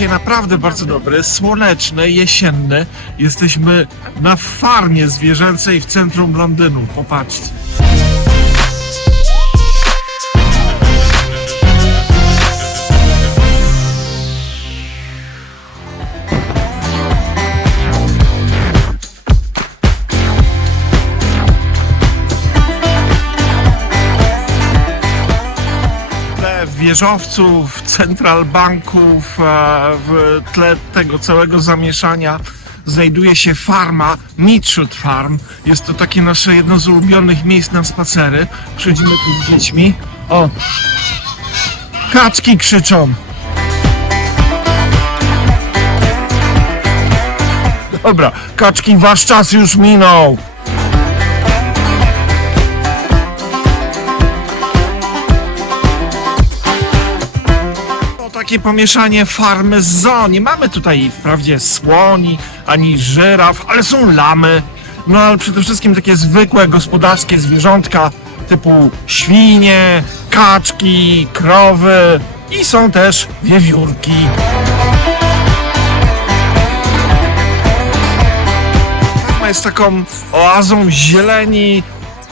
dzisiaj naprawdę bardzo dobry, słoneczny, jesienny. Jesteśmy na farmie zwierzęcej w centrum Londynu. Popatrzcie. Tle wieżowców, central banków, e, w tle tego całego zamieszania znajduje się farma Mitchut Farm. Jest to takie nasze jedno z ulubionych miejsc na spacery. Przychodzimy tu z dziećmi. O! Kaczki krzyczą! Dobra, kaczki, wasz czas już minął! Takie pomieszanie farmy z zoo. Nie mamy tutaj wprawdzie słoni, ani żyraf, ale są lamy. No ale przede wszystkim takie zwykłe gospodarskie zwierzątka typu świnie, kaczki, krowy i są też wiewiórki. Farma jest taką oazą zieleni,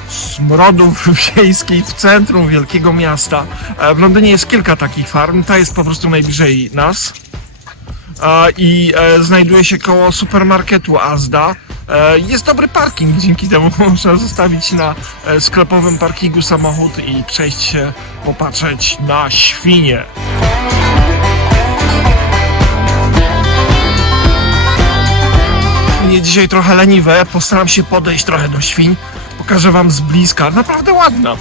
smrodów wiejskich w centrum wielkiego miasta. E, W Londynie jest kilka takich farm, ta jest po prostu najbliżej nas. E, I e, znajduje się koło supermarketu Asda. Jest dobry parking, dzięki temu można zostawić na sklepowym parkingu samochód i przejść się, popatrzeć na świnie. Mnie dzisiaj trochę leniwe, postaram się podejść trochę do świń. Pokażę wam z bliska, naprawdę ładna.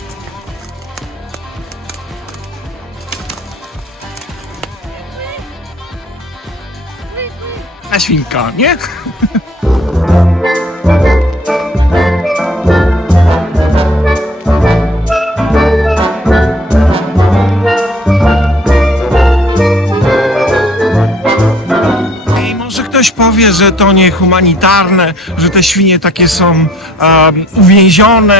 A świnka, nie? Że to niehumanitarne, że te świnie takie są em, uwięzione,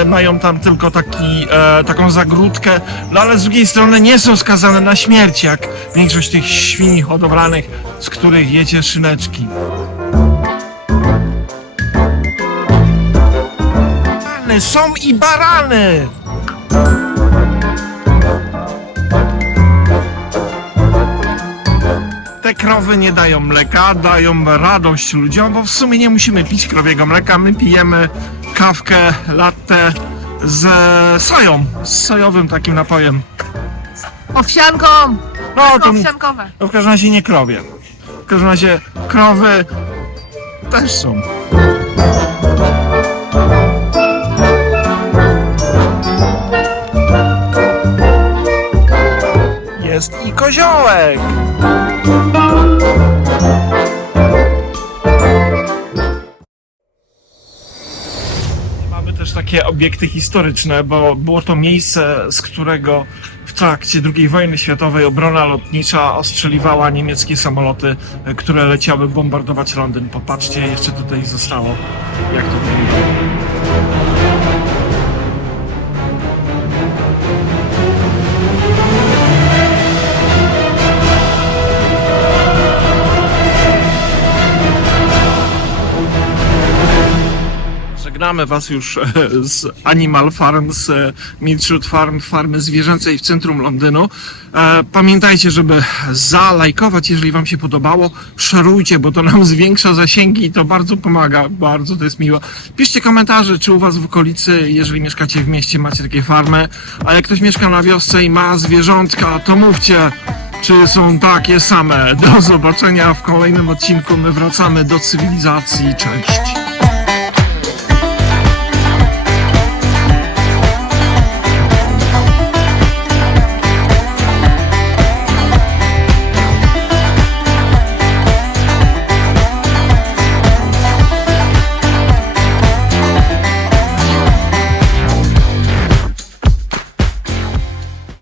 e, mają tam tylko taki, e, taką zagródkę, no ale z drugiej strony nie są skazane na śmierć, jak większość tych świni hodowlanych, z których jecie szyneczki. Są i barany! Te krowy nie dają mleka, dają radość ludziom, bo w sumie nie musimy pić krowiego mleka, my pijemy kawkę latte z soją, z sojowym takim napojem. Owsianką! No to Owsiankowe. to w każdym razie nie krowie. W każdym razie krowy też są. Jest i koziołek. Takie obiekty historyczne, bo było to miejsce, z którego w trakcie II wojny światowej obrona lotnicza ostrzeliwała niemieckie samoloty, e, które leciały bombardować Londyn. Popatrzcie, jeszcze tutaj zostało, jak to wygląda. Żegnamy Was już e, z Animal Farm, z e, Milchwood Farm, farmy zwierzęcej w centrum Londynu. E, Pamiętajcie, żeby zalajkować, jeżeli Wam się podobało. Szerujcie, bo to nam zwiększa zasięgi i to bardzo pomaga. Bardzo to jest miło. Piszcie komentarze, czy u Was w okolicy, jeżeli mieszkacie w mieście, macie takie farmy. A jak ktoś mieszka na wiosce i ma zwierzątka, to mówcie, czy są takie same. Do zobaczenia w kolejnym odcinku. My wracamy do cywilizacji. Cześć.